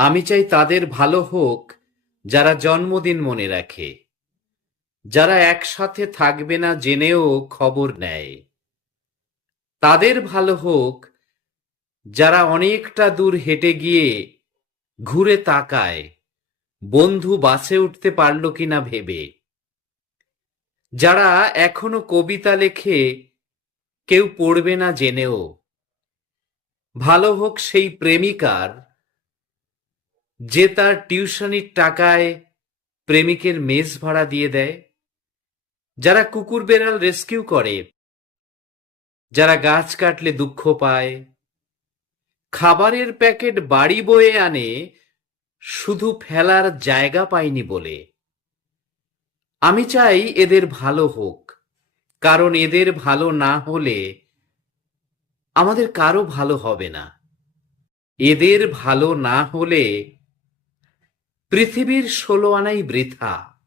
আমি চাই তাদের ভালো হোক, যারা জন্মদিন মনে রাখে। যারা একসাথে থাকবে না জেনেও খবর নেয়। তাদের ভালো হোক, যারা অনেকটা দূর হেঁটে গিয়ে ঘুরে তাকায়, বন্ধু বাসে উঠতে পারল কিনা ভেবে। যারা এখনও কবিতা লেখে, কেউ পড়বে না জেনেও। ভালো হোক সেই প্রেমিকার যে তার টিউশনির টাকায় প্রেমিকের মেস ভাড়া দিয়ে দেয়, যারা কুকুর বেড়াল রেস্কিউ করে, যারা গাছ কাটলে দুঃখ পায়, খাবারের প্যাকেট বাড়ি বয়ে আনে, শুধু ফেলার জায়গা পায়নি বলে। আমি চাই এদের ভালো হোক, কারণ এদের ভালো না হলে আমাদের কারও ভালো হবে না। এদের ভালো না হলে পৃথিবীর ষোলো আনাই বৃথা।